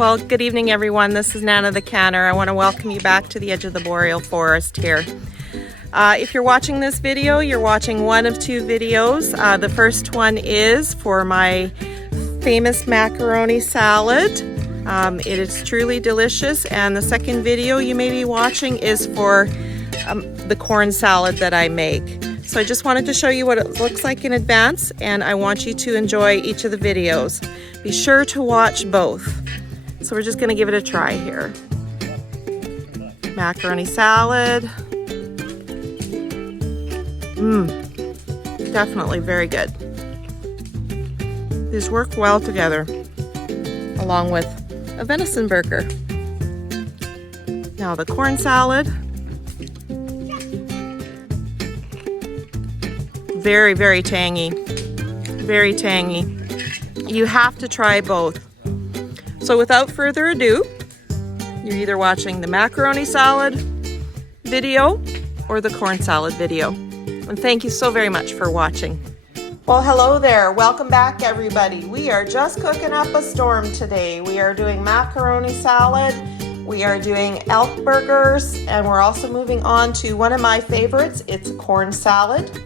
Well, good evening everyone. This is Nana the Canner. I want to welcome you back to the edge of the boreal forest here. If you're watching this video, you're watching one of two videos. The first one is for my famous macaroni salad. It is truly delicious, and the second video you may be watching is for the corn salad that I make. So I just wanted to show you what it looks like in advance, and I want you to enjoy each of the videos. Be sure to watch both. So we're just going to give it a try here. Macaroni salad. Definitely very good. These work well together, along with a venison burger. Now the corn salad. Very, very tangy. Very tangy. You have to try both. So without further ado, you're either watching the macaroni salad video or the corn salad video. And thank you so very much for watching. Well, hello there. Welcome back, everybody. We are just cooking up a storm today. We are doing macaroni salad, we are doing elk burgers, and we're also moving on to one of my favorites. It's a corn salad.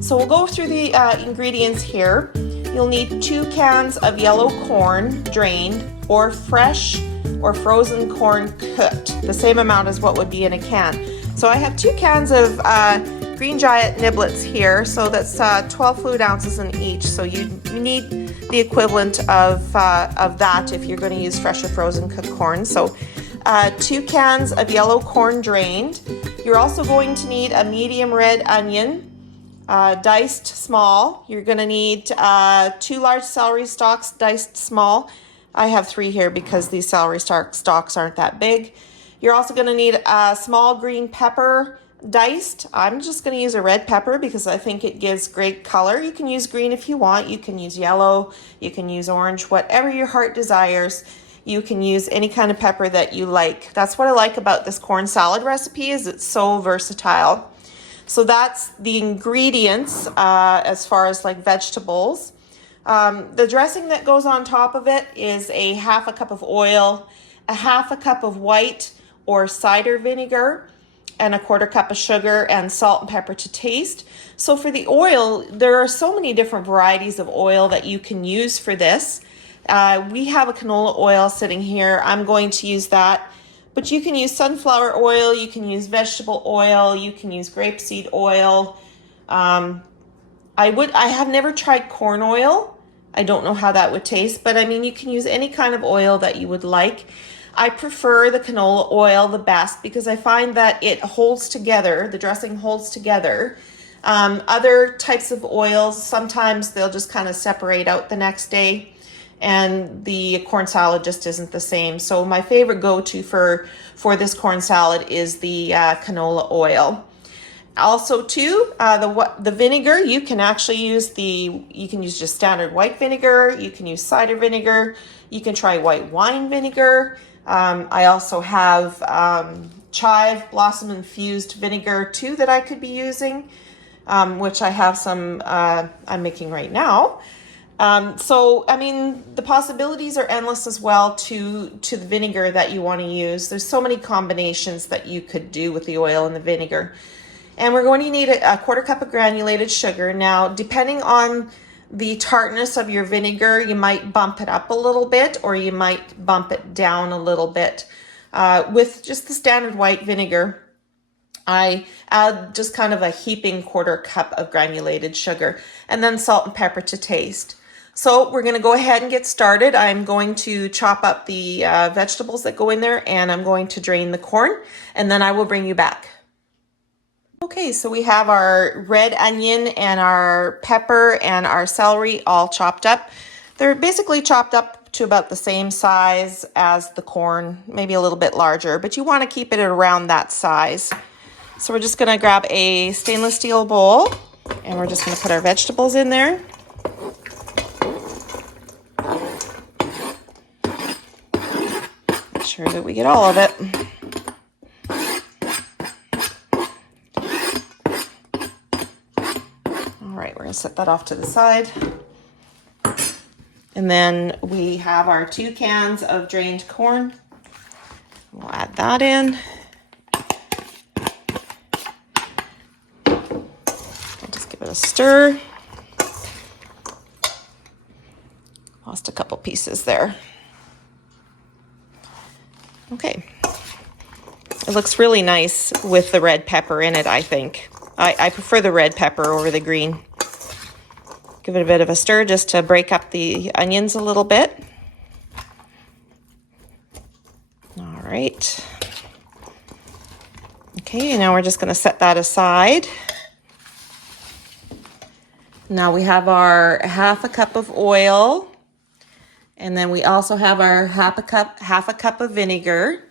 So we'll go through the ingredients here. You'll need 2 cans of yellow corn, drained, or fresh or frozen corn cooked, the same amount as what would be in a can. So I have 2 cans of Green Giant niblets here, so that's 12 fluid ounces in each. So you need the equivalent of that if you're going to use fresh or frozen cooked corn. So 2 cans of yellow corn drained. You're also going to need a medium red onion, diced small. You're going to need 2 large celery stalks, diced small. I have 3 here because these celery stalks aren't that big. You're also going to need a small green pepper, diced. I'm just going to use a red pepper because I think it gives great color. You can use green if you want. You can use yellow. You can use orange, whatever your heart desires. You can use any kind of pepper that you like. That's what I like about this corn salad recipe, is it's so versatile. So that's the ingredients as far as like vegetables. The dressing that goes on top of it is a half a cup of oil, a half a cup of white or cider vinegar, and a 1/4 cup of sugar, and salt and pepper to taste. So for the oil, there are so many different varieties of oil that you can use for this. We have a canola oil sitting here. I'm going to use that. But you can use sunflower oil, you can use vegetable oil, you can use grapeseed oil. I have never tried corn oil. I don't know how that would taste, but I mean, you can use any kind of oil that you would like. I prefer the canola oil the best because I find that it holds together, the dressing holds together. Other types of oils, sometimes they'll just kind of separate out the next day, and the corn salad just isn't the same. So my favorite go-to for this corn salad is the canola oil. Also too, the vinegar, you can actually use just standard white vinegar, you can use cider vinegar, you can try white wine vinegar. I also have chive blossom infused vinegar too that I could be using, which I have some I'm making right now. So, I mean, the possibilities are endless as well to the vinegar that you want to use. There's so many combinations that you could do with the oil and the vinegar. And we're going to need a 1/4 cup of granulated sugar. Now, depending on the tartness of your vinegar, you might bump it up a little bit, or you might bump it down a little bit. With just the standard white vinegar, I add just kind of a heaping 1/4 cup of granulated sugar, and then salt and pepper to taste. So we're going to go ahead and get started. I'm going to chop up the vegetables that go in there, and I'm going to drain the corn, and then I will bring you back. Okay, so we have our red onion and our pepper and our celery all chopped up. They're basically chopped up to about the same size as the corn, maybe a little bit larger, but you want to keep it around that size. So we're just going to grab a stainless steel bowl, and we're just going to put our vegetables in there. Make sure that we get all of it. All right, we're going to set that off to the side. And then we have our 2 cans of drained corn. We'll add that in. I'll just give it a stir. Lost a couple pieces there. Okay. It looks really nice with the red pepper in it, I think. I prefer the red pepper over the green. Give it a bit of a stir just to break up the onions a little bit. All right. Okay, now we're just going to set that aside. Now we have our half a cup of oil. And then we also have our half a cup of vinegar.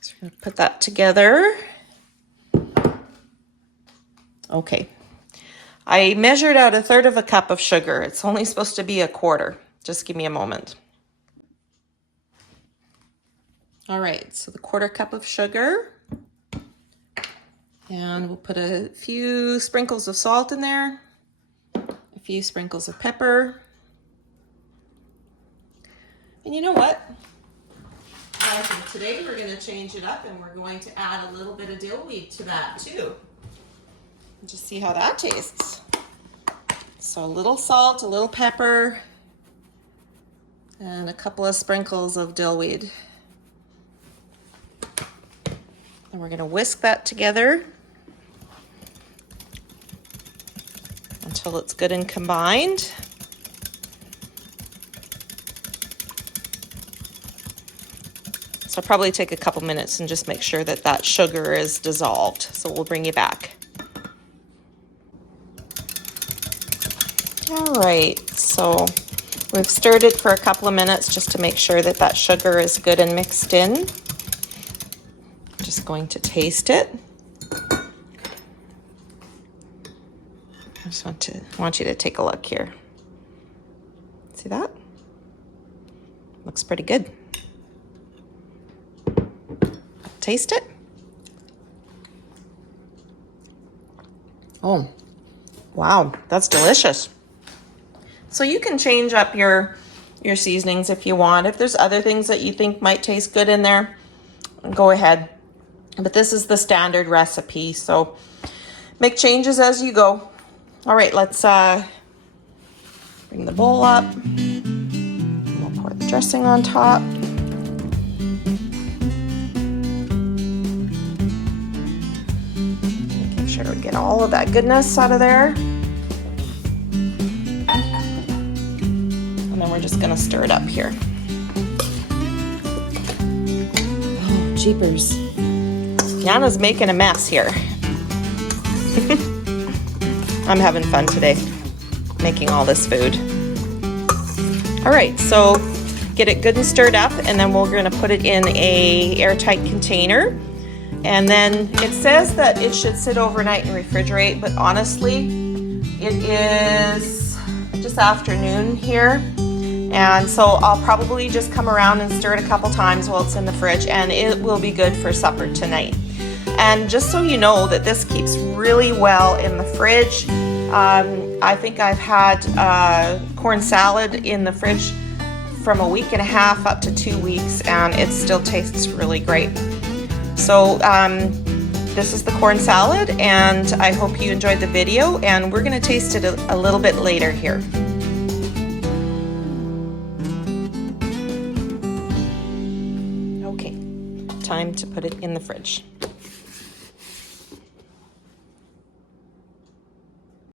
So we're going to put that together. Okay. I measured out 1/3 cup of sugar. It's only supposed to be 1/4. Just give me a moment. All right, so the 1/4 cup of sugar. And we'll put a few sprinkles of salt in there. A few sprinkles of pepper. And you know what? I think today we're going to change it up and we're going to add a little bit of dill weed to that too. Just see how that tastes. So a little salt, a little pepper, and a couple of sprinkles of dill weed. And we're going to whisk that together until it's good and combined. So I'll probably take a couple minutes and just make sure that that sugar is dissolved. So we'll bring you back. All right, so we've stirred it for a couple of minutes just to make sure that that sugar is good and mixed in. I'm just going to taste it. I just want you to take a look here. See that? Looks pretty good. Taste it. Oh, wow, that's delicious. So you can change up your seasonings if you want. If there's other things that you think might taste good in there, go ahead. But this is the standard recipe, so make changes as you go. All right, let's bring the bowl up. We'll pour the dressing on top. Making sure we get all of that goodness out of there. And then we're just gonna stir it up here. Oh, jeepers. Yana's making a mess here. I'm having fun today, making all this food. All right, so get it good and stirred up, and then we're gonna put it in a airtight container. And then it says that it should sit overnight and refrigerate, but honestly, it is just afternoon here. And so I'll probably just come around and stir it a couple times while it's in the fridge, and it will be good for supper tonight. And just so you know that this keeps really well in the fridge. I think I've had corn salad in the fridge from a week and a half up to 2 weeks, and it still tastes really great. So this is the corn salad, and I hope you enjoyed the video, and we're gonna taste it a little bit later here. Okay, time to put it in the fridge.